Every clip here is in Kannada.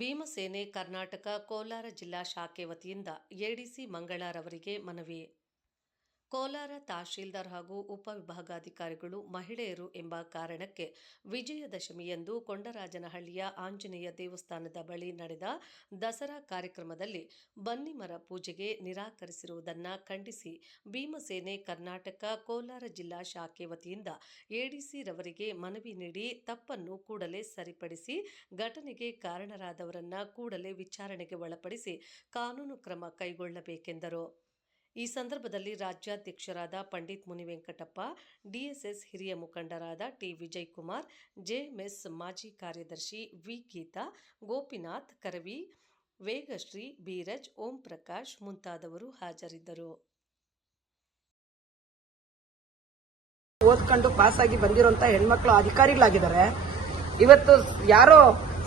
ಭೀಮಸೇನೆ ಕರ್ನಾಟಕ ಕೋಲಾರ ಜಿಲ್ಲಾ ಶಾಖೆ ವತಿಯಿಂದ ಎಡಿಸಿ ಮಂಗಳಾರವರಿಗೆ ಮನವಿ. ಕೋಲಾರ ತಹಶೀಲ್ದಾರ್ ಹಾಗೂ ಉಪವಿಭಾಗಾಧಿಕಾರಿಗಳು ಮಹಿಳೆಯರು ಎಂಬ ಕಾರಣಕ್ಕೆ ವಿಜಯದಶಮಿಯಂದು ಕೊಂಡರಾಜನಹಳ್ಳಿಯ ಆಂಜನೇಯ ದೇವಸ್ಥಾನದ ಬಳಿ ನಡೆದ ದಸರಾ ಕಾರ್ಯಕ್ರಮದಲ್ಲಿ ಬನ್ನಿಮರ ಪೂಜೆಗೆ ನಿರಾಕರಿಸಿರುವುದನ್ನು ಖಂಡಿಸಿ ಭೀಮಸೇನೆ ಕರ್ನಾಟಕ ಕೋಲಾರ ಜಿಲ್ಲಾ ಶಾಖೆ ವತಿಯಿಂದ ಎಡಿಸಿ ರವರಿಗೆ ಮನವಿ ನೀಡಿ ತಪ್ಪನ್ನು ಕೂಡಲೇ ಸರಿಪಡಿಸಿ ಘಟನೆಗೆ ಕಾರಣರಾದವರನ್ನ ಕೂಡಲೇ ವಿಚಾರಣೆಗೆ ಒಳಪಡಿಸಿ ಕಾನೂನು ಕ್ರಮ ಕೈಗೊಳ್ಳಬೇಕೆಂದರು. ಈ ಸಂದರ್ಭದಲ್ಲಿ ರಾಜ್ಯಾಧ್ಯಕ್ಷರಾದ ಪಂಡಿತ್ ಮುನಿವೆಂಕಟಪ್ಪ, ಡಿಎಸ್ಎಸ್ ಹಿರಿಯ ಮುಖಂಡರಾದ ಟಿ ವಿಜಯ್ ಕುಮಾರ್ ಜೆಎಂಎಸ್ ಮಾಜಿ ಕಾರ್ಯದರ್ಶಿ ವಿ ಗೀತಾ, ಗೋಪಿನಾಥ್ ಕರವಿ, ವೇಗಶ್ರೀ ಬೀರಜ್, ಓಂ ಪ್ರಕಾಶ್ ಮುಂತಾದವರು ಹಾಜರಿದ್ದರು. ಓದ್ಕೊಂಡು ಪಾಸ್ ಆಗಿ ಬಂದಿರುವಂತ ಹೆಣ್ಮಕ್ಳು ಅಧಿಕಾರಿಗಳಾಗಿದ್ದಾರೆ. ಇವತ್ತು ಯಾರೋ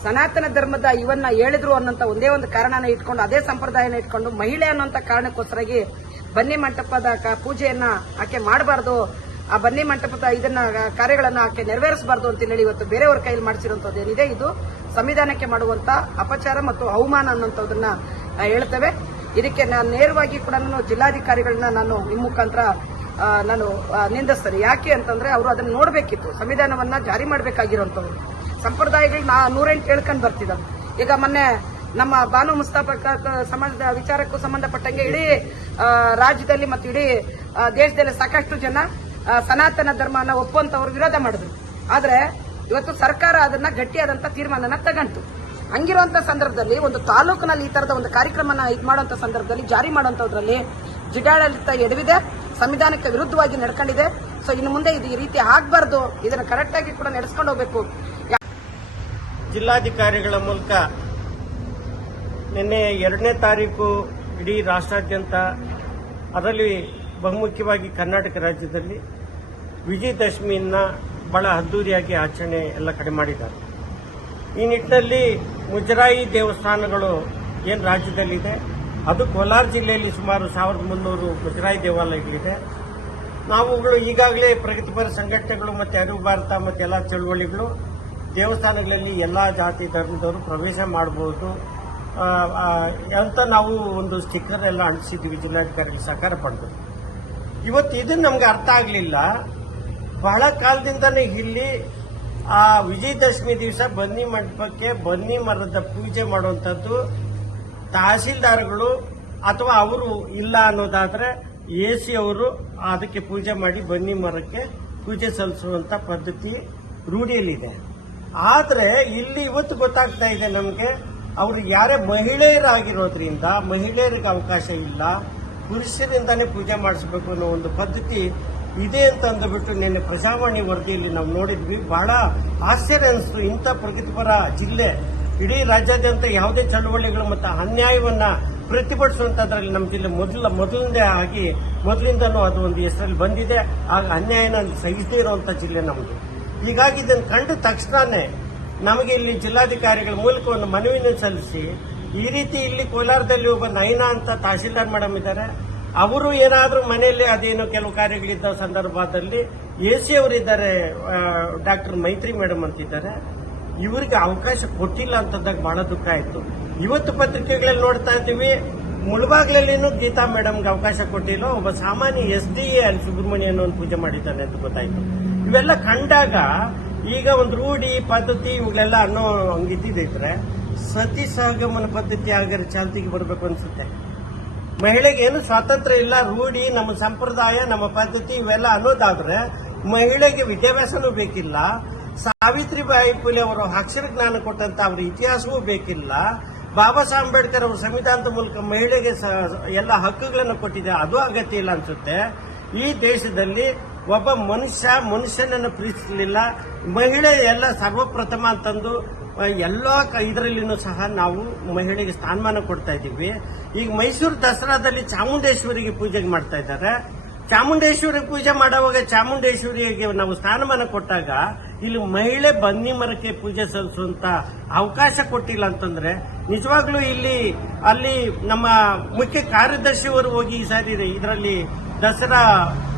ಸನಾತನ ಧರ್ಮದ ಇವನ್ನ ಹೇಳಿದ್ರು ಅನ್ನೋಂತ ಒಂದೇ ಒಂದು ಕಾರಣನ ಇಟ್ಕೊಂಡು, ಅದೇ ಸಂಪ್ರದಾಯನ ಇಟ್ಕೊಂಡು ಮಹಿಳೆ ಅನ್ನೋಂತ ಕಾರಣಕ್ಕೋಸ್ಕರಾಗಿ ಬನ್ನಿ ಮಂಟಪದ ಪೂಜೆಯನ್ನ ಆಕೆ ಮಾಡಬಾರ್ದು. ಆ ಬನ್ನಿ ಮಂಟಪದ ಇದನ್ನ ಕಾರ್ಯಗಳನ್ನ ಆಕೆ ನೆರವೇರಿಸಬಾರ್ದು ಅಂತ ಹೇಳಿ ಇವತ್ತು ಬೇರೆಯವ್ರ ಕೈಯಲ್ಲಿ ಮಾಡಿಸಿರುವಂತದ್ದು ಏನಿದೆ? ಇದು ಸಂವಿಧಾನಕ್ಕೆ ಮಾಡುವಂತ ಅಪಚಾರ ಮತ್ತು ಅವಮಾನ ಅನ್ನುವಂಥದ್ದನ್ನ ಹೇಳ್ತೇವೆ. ಇದಕ್ಕೆ ನಾನು ನೇರವಾಗಿ ಕೂಡ ನಾನು ಜಿಲ್ಲಾಧಿಕಾರಿಗಳನ್ನ ನಾನು ನಿಮ್ಮ ಮುಖಾಂತರ ನಾನು ನಿಂದಿಸ್ತೇನೆ. ಯಾಕೆ ಅಂತಂದ್ರೆ ಅವರು ಅದನ್ನ ನೋಡಬೇಕಿತ್ತು. ಸಂವಿಧಾನವನ್ನ ಜಾರಿ ಮಾಡಬೇಕಾಗಿರುವಂತವ್ರು ಸಂಪ್ರದಾಯಗಳು ನಾ ನೂರೆಂಟು ಹೇಳ್ಕೊಂಡು ಬರ್ತಿದ್ದಾವೆ. ಈಗ ಮೊನ್ನೆ ನಮ್ಮ ಬಾನು ಮುಸ್ತಾಫ ಸಮಾಜದ ವಿಚಾರಕ್ಕೂ ಸಂಬಂಧಪಟ್ಟಂಗೆ ಇಡೀ ರಾಜ್ಯದಲ್ಲಿ ಮತ್ತು ಇಡೀ ದೇಶದಲ್ಲಿ ಸಾಕಷ್ಟು ಜನ ಸನಾತನ ಧರ್ಮನ ಒಪ್ಪುವಂತವ್ರು ವಿರೋಧ ಮಾಡಿದ್ರು. ಆದ್ರೆ ಇವತ್ತು ಸರ್ಕಾರ ಅದನ್ನ ಗಟ್ಟಿಯಾದಂತ ತೀರ್ಮಾನನ ತಗಂತು ಹಂಗಿರುವಂತ ಸಂದರ್ಭದಲ್ಲಿ ಒಂದು ತಾಲೂಕಿನಲ್ಲಿ ಈ ತರದ ಒಂದು ಕಾರ್ಯಕ್ರಮನ ಇದು ಮಾಡುವಂತ ಸಂದರ್ಭದಲ್ಲಿ ಜಾರಿ ಮಾಡುವಂತದ್ರಲ್ಲಿ ಜಿಡಾಡಳಿತ ಎಡವಿದೆ, ಸಂವಿಧಾನಕ್ಕೆ ವಿರುದ್ಧವಾಗಿ ನಡ್ಕೊಂಡಿದೆ. ಸೊ ಇನ್ನು ಮುಂದೆ ಇದು ಈ ರೀತಿ ಆಗ್ಬಾರ್ದು, ಇದನ್ನ ಕರೆಕ್ಟ್ ಆಗಿ ಕೂಡ ನಡೆಸ್ಕೊಂಡು ಹೋಗ್ಬೇಕು. ಜಿಲ್ಲಾಧಿಕಾರಿಗಳ ಮೂಲಕ ನಿನ್ನೆ ಎರಡನೇ ತಾರೀಕು ಇಡೀ ರಾಷ್ಟ್ರಾದ್ಯಂತ, ಅದರಲ್ಲಿ ಬಹುಮುಖ್ಯವಾಗಿ ಕರ್ನಾಟಕ ರಾಜ್ಯದಲ್ಲಿ ವಿಜಯದಶಮಿಯನ್ನ ಬಹಳ ಅದ್ದೂರಿಯಾಗಿ ಆಚರಣೆ ಎಲ್ಲ ಕಡೆ ಮಾಡಿದ್ದಾರೆ. ಈ ನಿಟ್ಟಿನಲ್ಲಿ ಮುಜರಾಯಿ ದೇವಸ್ಥಾನಗಳು ಏನು ರಾಜ್ಯದಲ್ಲಿದೆ, ಅದು ಕೋಲಾರ ಜಿಲ್ಲೆಯಲ್ಲಿ ಸುಮಾರು ಸಾವಿರದ ಮುನ್ನೂರು ಮುಜರಾಯಿ ದೇವಾಲಯಗಳಿದೆ. ನಾವುಗಳು ಈಗಾಗಲೇ ಪ್ರಗತಿಪರ ಸಂಘಟನೆಗಳು ಮತ್ತೆ ಅರಿವು ಭಾರತ ಮತ್ತೆ ಎಲ್ಲ ಚಳುವಳಿಗಳು ದೇವಸ್ಥಾನಗಳಲ್ಲಿ ಎಲ್ಲ ಜಾತಿ ಧರ್ಮದವರು ಪ್ರವೇಶ ಮಾಡಬಹುದು ಅಂತ ನಾವು ಒಂದು ಸ್ಟಿಕ್ಕರ್ ಎಲ್ಲ ಅಂಟಿಸಿದ್ವಿ ಜಿಲ್ಲಾಧಿಕಾರಿಗೆ ಸಹಕಾರ ಪಡೆದು. ಇವತ್ತು ಇದು ನಮ್ಗೆ ಅರ್ಥ ಆಗಲಿಲ್ಲ. ಬಹಳ ಕಾಲದಿಂದನೇ ಇಲ್ಲಿ ಆ ವಿಜಯದಶಮಿ ದಿವಸ ಬನ್ನಿ ಮಂಟಪಕ್ಕೆ ಬನ್ನಿ ಮರದ ಪೂಜೆ ಮಾಡುವಂಥದ್ದು ತಹಸೀಲ್ದಾರ್ಗಳು ಅಥವಾ ಅವರು ಇಲ್ಲ ಅನ್ನೋದಾದ್ರೆ ಎ ಸಿ ಅವರು ಅದಕ್ಕೆ ಪೂಜೆ ಮಾಡಿ ಬನ್ನಿ ಮರಕ್ಕೆ ಪೂಜೆ ಸಲ್ಲಿಸುವಂತ ಪದ್ಧತಿ ರೂಢಿಯಲ್ಲಿದೆ. ಆದರೆ ಇಲ್ಲಿ ಇವತ್ತು ಗೊತ್ತಾಗ್ತಾ ಇದೆ ನಮಗೆ ಅವರು ಯಾರೇ ಮಹಿಳೆಯರಾಗಿರೋದ್ರಿಂದ ಮಹಿಳೆಯರಿಗೆ ಅವಕಾಶ ಇಲ್ಲ, ಪುರುಷರಿಂದಾನೇ ಪೂಜೆ ಮಾಡಿಸ್ಬೇಕು ಅನ್ನೋ ಒಂದು ಪದ್ಧತಿ ಇದೆ ಅಂತ ಅಂದ್ಬಿಟ್ಟು ನಿನ್ನೆ ಪ್ರಜಾವಾಣಿ ವರದಿಯಲ್ಲಿ ನಾವು ನೋಡಿದ್ವಿ. ಬಹಳ ಆಶ್ಚರ್ಯ ಅನಿಸ್ತು. ಇಂಥ ಪ್ರಗತಿಪರ ಜಿಲ್ಲೆ, ಇಡೀ ರಾಜ್ಯಾದ್ಯಂತ ಯಾವುದೇ ಚಳವಳಿಗಳು ಮತ್ತು ಅನ್ಯಾಯವನ್ನ ಪ್ರತಿಭಟಿಸುವಂತದ್ರಲ್ಲಿ ನಮ್ಮ ಜಿಲ್ಲೆ ಮೊದಲ, ಮೊದಲಿಂದೇ ಆಗಿ, ಮೊದಲಿಂದನೂ ಅದು ಒಂದು ಹೆಸರಲ್ಲಿ ಬಂದಿದೆ. ಆಗ ಅನ್ಯಾಯನ ಸಹಿಸದೇ ಇರುವಂತ ಜಿಲ್ಲೆ ನಮ್ಮದು ಹೀಗಾಗಿ ಇದನ್ನು ಕಂಡ ತಕ್ಷಣನೇ ನಮಗೆ ಇಲ್ಲಿ ಜಿಲ್ಲಾಧಿಕಾರಿಗಳ ಮೂಲಕ ಒಂದು ಮನವಿಯನ್ನು ಸಲ್ಲಿಸಿ, ಈ ರೀತಿ ಇಲ್ಲಿ ಕೋಲಾರದಲ್ಲಿ ಒಬ್ಬ ನಯನಾ ಅಂತ ತಹಶೀಲ್ದಾರ್ ಮೇಡಮ್ ಇದ್ದಾರೆ. ಅವರು ಏನಾದರೂ ಮನೆಯಲ್ಲಿ ಅದೇನೋ ಕೆಲವು ಕಾರ್ಯಗಳಿದ್ದ ಸಂದರ್ಭದಲ್ಲಿ ಎ ಸಿ ಅವರಿದ್ದಾರೆ ಡಾಕ್ಟರ್ ಮೈತ್ರಿ ಮೇಡಮ್ ಅಂತಿದ್ದಾರೆ. ಇವರಿಗೆ ಅವಕಾಶ ಕೊಟ್ಟಿಲ್ಲ ಅಂತಂದಾಗ ಬಹಳ ದುಃಖ ಆಯಿತು. ಇವತ್ತು ಪತ್ರಿಕೆಗಳಲ್ಲಿ ನೋಡ್ತಾ ಇದ್ದೀವಿ, ಮುಳಬಾಗ್ಲಲ್ಲಿನೂ ಗೀತಾ ಮೇಡಮ್ಗೆ ಅವಕಾಶ ಕೊಟ್ಟಿಲ್ಲ. ಒಬ್ಬ ಸಾಮಾನ್ಯ ಎಸ್ ಡಿ ಎ ಅಲ್ಲಿ ಸುಬ್ರಹ್ಮಣ್ಯನ ಒಂದು ಪೂಜೆ ಮಾಡಿದ್ದಾನೆ ಅಂತ ಗೊತ್ತಾಯಿತು. ಇವೆಲ್ಲ ಕಂಡಾಗ ಈಗ ಒಂದು ರೂಢಿ ಪದ್ಧತಿ ಇವುಗಳೆಲ್ಲ ಅನ್ನೋ ಹಂಗಿದ್ದಿದ್ರೆ ಸತಿ ಸಹಗಮನ ಪದ್ಧತಿ ಆಗಿರೋ ಚಾಲ್ತಿಗೆ ಬರಬೇಕು ಅನ್ಸುತ್ತೆ. ಮಹಿಳೆಗೆ ಏನು ಸ್ವಾತಂತ್ರ್ಯ ಇಲ್ಲ, ರೂಢಿ, ನಮ್ಮ ಸಂಪ್ರದಾಯ, ನಮ್ಮ ಪದ್ಧತಿ ಇವೆಲ್ಲ ಅನ್ನೋದಾದ್ರೆ ಮಹಿಳೆಗೆ ವಿದ್ಯಾಭ್ಯಾಸನೂ ಬೇಕಿಲ್ಲ, ಸಾವಿತ್ರಿಬಾಯಿ ಫುಲೆ ಅವರು ಅಕ್ಷರ ಜ್ಞಾನ ಕೊಟ್ಟಂತ ಅವರ ಇತಿಹಾಸವೂ ಬೇಕಿಲ್ಲ, ಬಾಬಾ ಸಾಹೇಬ್ ಅಂಬೇಡ್ಕರ್ ಅವರು ಸಂವಿಧಾನದ ಮೂಲಕ ಮಹಿಳೆಗೆ ಎಲ್ಲ ಹಕ್ಕುಗಳನ್ನು ಕೊಟ್ಟಿದೆ, ಅದು ಅಗತ್ಯ ಇಲ್ಲ ಅನ್ಸುತ್ತೆ. ಈ ದೇಶದಲ್ಲಿ ಒಬ್ಬ ಮನುಷ್ಯ ಮನುಷ್ಯನನ್ನು ಪ್ರೀತಿಸಲಿಲ್ಲ. ಮಹಿಳೆ ಎಲ್ಲ ಸರ್ವಪ್ರಥಮ ಅಂತಂದು ಎಲ್ಲ ಇದರಲ್ಲಿನೂ ಸಹ ನಾವು ಮಹಿಳೆಗೆ ಸ್ಥಾನಮಾನ ಕೊಡ್ತಾ ಇದ್ದೀವಿ. ಈಗ ಮೈಸೂರು ದಸರಾದಲ್ಲಿ ಚಾಮುಂಡೇಶ್ವರಿಗೆ ಪೂಜೆ ಮಾಡ್ತಾ ಇದ್ದಾರೆ. ಚಾಮುಂಡೇಶ್ವರಿ ಪೂಜೆ ಮಾಡುವಾಗ ಚಾಮುಂಡೇಶ್ವರಿಗೆ ನಾವು ಸ್ಥಾನಮಾನ ಕೊಟ್ಟಾಗ ಇಲ್ಲಿ ಮಹಿಳೆ ಬನ್ನಿ ಮರಕ್ಕೆ ಪೂಜೆ ಸಲ್ಲಿಸುವಂತ ಅವಕಾಶ ಕೊಟ್ಟಿಲ್ಲ ಅಂತಂದ್ರೆ, ನಿಜವಾಗ್ಲೂ ಇಲ್ಲಿ, ಅಲ್ಲಿ ನಮ್ಮ ಮುಖ್ಯ ಕಾರ್ಯದರ್ಶಿಯವರು ಹೋಗಿ ಈ ಸಾರಿ ಇದರಲ್ಲಿ ದಸರಾ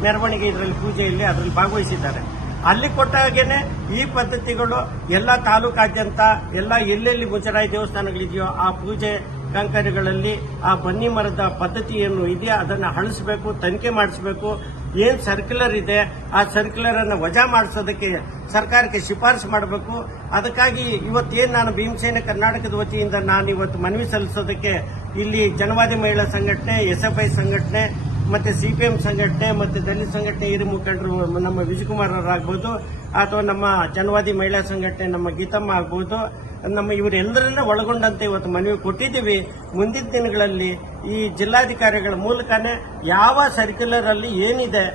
ಮೆರವಣಿಗೆ ಇದರಲ್ಲಿ ಪೂಜೆಯಲ್ಲಿ ಅದರಲ್ಲಿ ಭಾಗವಹಿಸಿದ್ದಾರೆ. ಅಲ್ಲಿ ಕೊಟ್ಟಾಗೇನೆ ಈ ಪದ್ಧತಿಗಳು ಎಲ್ಲ ತಾಲೂಕಾದ್ಯಂತ ಎಲ್ಲ ಎಲ್ಲೆಲ್ಲಿ ಮುಜರಾಯಿ ದೇವಸ್ಥಾನಗಳಿದೆಯೋ ಆ ಪೂಜೆ ಕಂಕರಿಗಳಲ್ಲಿ ಆ ಬನ್ನಿ ಮರದ ಪದ್ಧತಿ ಏನು ಇದೆಯೋ ಅದನ್ನು ಅಳಿಸಬೇಕು, ತನಿಖೆ ಮಾಡಿಸಬೇಕು, ಏನು ಸರ್ಕ್ಯುಲರ್ ಇದೆ, ಆ ಸರ್ಕ್ಯುಲರ್ ಅನ್ನು ವಜಾ ಮಾಡಿಸೋದಕ್ಕೆ ಸರ್ಕಾರಕ್ಕೆ ಶಿಫಾರಸು ಮಾಡಬೇಕು. ಅದಕ್ಕಾಗಿ ಇವತ್ತೇನು ನಾನು ಭೀಮಸೇನೆ ಕರ್ನಾಟಕದ ವತಿಯಿಂದ ನಾನು ಇವತ್ತು ಮನವಿ ಸಲ್ಲಿಸೋದಕ್ಕೆ ಇಲ್ಲಿ ಜನವಾದಿ ಮಹಿಳಾ ಸಂಘಟನೆ ಎಸ್ಎಫ್ಐ ಸಂಘಟನೆ ಮತ್ತೆ ಸಿಪಿಎಂ ಸಂಘಟನೆ ಮತ್ತೆ ದಲಿತ ಸಂಘಟನೆ ಹಿರಿಯ ಮುಖಂಡರು ನಮ್ಮ ವಿಜಯಕುಮಾರ್ ಅವರಾಗ್ಬೋದು ಅಥವಾ ನಮ್ಮ ಜನವಾದಿ ಮಹಿಳಾ ಸಂಘಟನೆ ನಮ್ಮ ಗೀತಮ್ಮ ಆಗ್ಬೋದು. ನಮ್ಮ ಇವರೆಲ್ಲರನ್ನ ಒಳಗೊಂಡಂತೆ ಇವತ್ತು ಮನವಿ ಕೊಟ್ಟಿದ್ದೀವಿ. ಮುಂದಿನ ದಿನಗಳಲ್ಲಿ ಈ ಜಿಲ್ಲಾಧಿಕಾರಿಗಳ ಮೂಲಕನೇ ಯಾವ ಸರ್ಕ್ಯುಲರ್ ಅಲ್ಲಿ ಏನಿದೆ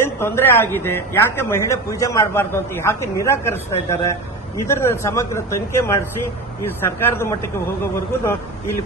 ಏನ್ ತೊಂದರೆ ಆಗಿದೆ, ಯಾಕೆ ಮಹಿಳೆ ಪೂಜೆ ಮಾಡಬಾರ್ದು ಅಂತ ಯಾಕೆ ನಿರಾಕರಿಸ್ತಾ ಇದ್ದಾರೆ, ಇದನ್ನ ಸಮಗ್ರ ತನಿಖೆ ಮಾಡಿಸಿ ಈ ಸರ್ಕಾರದ ಮಟ್ಟಕ್ಕೆ ಹೋಗೋವರೆಗೂ ಇಲ್ಲಿ